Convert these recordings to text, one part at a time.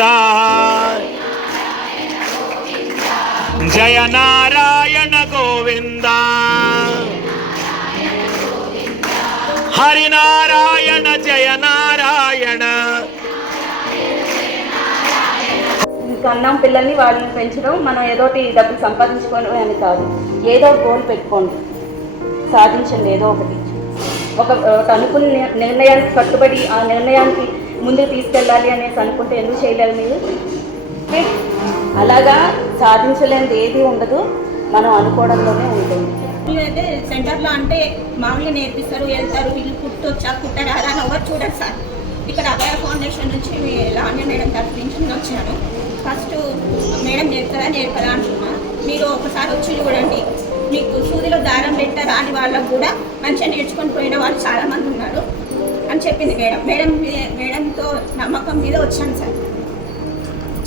గోవింద జయ నారాయణ గోవింద హరినారాయణ జయ నారాయణ. కన్నాం పిల్లల్ని వాళ్ళని పెంచడం మనం ఏదోటి డబ్బులు సంపాదించుకోవడం అని కాదు, ఏదో గోల్ పెట్టుకోండి, సాధించండి. ఏదో ఒక అనుకున్న నిర్ణయానికి కట్టుబడి ఆ నిర్ణయానికి ముందుకు తీసుకెళ్ళాలి అనేసి అనుకుంటే ఎందుకు చేయలేదు మీరు? అలాగా సాధించలేనిది ఏది ఉండదు, మనం అనుకోవడంలోనే ఉంటుంది. అయితే సెంటర్లో అంటే మామూలుగా నేర్పిస్తారు, వెళ్తారు, వీళ్ళు కుట్టొచ్చా కుట్టరాదా అని ఎవరు చూడరు సార్. ఇక్కడ అభయ ఫౌండేషన్ నుంచి లావణ్య మేడం తరఫు నుంచి నేను వచ్చాను. ఫస్ట్ మేడం నేర్పదా అంటున్నా, మీరు ఒకసారి వచ్చి చూడండి, మీకు సూదిలో దారం పెట్టారా అని వాళ్ళకు కూడా మంచిగా నేర్చుకొని పోయిన వాళ్ళు చాలామంది ఉన్నారు అని చెప్పింది మేడం. మేడంతో నమ్మకం మీద వచ్చాను సార్.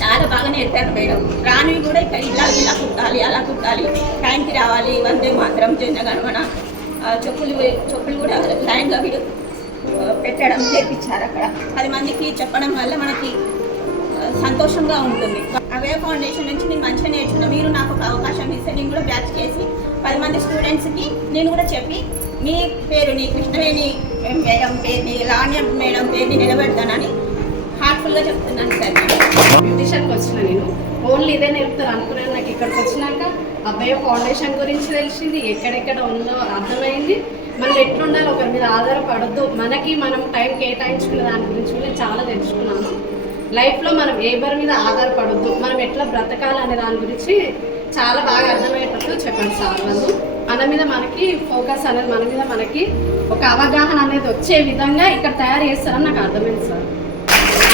చాలా బాగా నేర్పారు మేడం. రానివి కూడా ఇక్కడ ఇలా కుట్టాలి, అలా కుట్టాలి, టైంకి రావాలి, వందే మాత్రం, జనగణమన, చెప్పులు కూడా లైన్గా వీడు పెట్టడం నేర్పించారు. అక్కడ 10 మందికి చెప్పడం వల్ల మనకి సంతోషంగా ఉంటుంది. అవే ఫౌండేషన్ నుంచి నేను మంచిగా నేర్చుకున్నాను. మీరు నాకు ఒక అవకాశం ఇస్తే నేను కూడా బ్యాచ్ చేసి 10 మంది స్టూడెంట్స్కి నేను కూడా చెప్పి మీ పేరుని, కృష్ణవేణి మేడం పేరుని, లావణ్య మేడం పేరుని నిలబెడతానని హార్ట్ఫుల్గా చెప్తున్నాను సార్. బ్యూటిషియన్కి వచ్చిన నేను ఓన్లీ ఇదే నేర్పుతారు అనుకున్నాను. నాకు ఇక్కడికి వచ్చినాక అబ్బాయి ఫౌండేషన్ గురించి తెలిసింది, ఎక్కడెక్కడ ఉందో అర్థమైంది. మనం ఎట్లుండాలి, ఒకరి మీద ఆధారపడద్దు, మనకి మనం టైం కేటాయించుకునే దాని గురించి కూడా చాలా తెలుసుకున్నాను. లైఫ్లో మనం ఎవరి మీద ఆధారపడద్దు, మనం ఎట్లా బ్రతకాలి అనే దాని గురించి చాలా బాగా అర్థమయ్యేటట్టు చెప్పండి సార్. వాళ్ళు మన మీద మనకి ఫోకస్ అనేది, మన మీద మనకి ఒక అవగాహన అనేది వచ్చే విధంగా ఇక్కడ తయారు చేస్తారని నాకు అర్థమైంది సార్.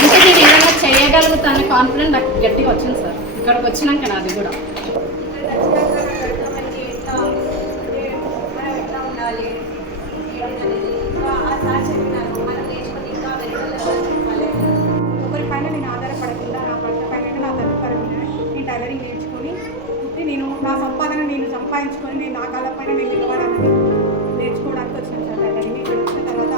అంటే నేను ఏదైనా చేయగలుగుతాను కాన్ఫిడెంట్ నాకు గట్టిగా వచ్చింది సార్ ఇక్కడికి వచ్చినాక. నాది కూడా ఒకరిపైన నేను ఆధారపడకుండా నా భర్త పైన, నా తల్లిపైన నేను టైలరింగ్ నేర్చుకొని నేను నా సంపాదన నేను సంపాదించుకొని నేను నా కాళ్ళపైన నేను నిలబడాలని నేర్చుకోవడానికి వచ్చాను సార్. టైలరింగ్ ఇక్కడ వచ్చిన తర్వాత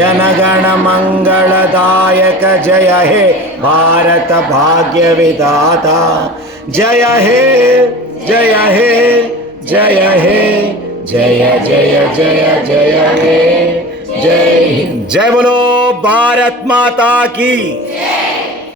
जनगण मंगलदायक जय हे भारत भाग्य विधाता, जय हे जय हे जय हे जय जय जय जय हे जय हिंद। जय बोलो भारत माता की।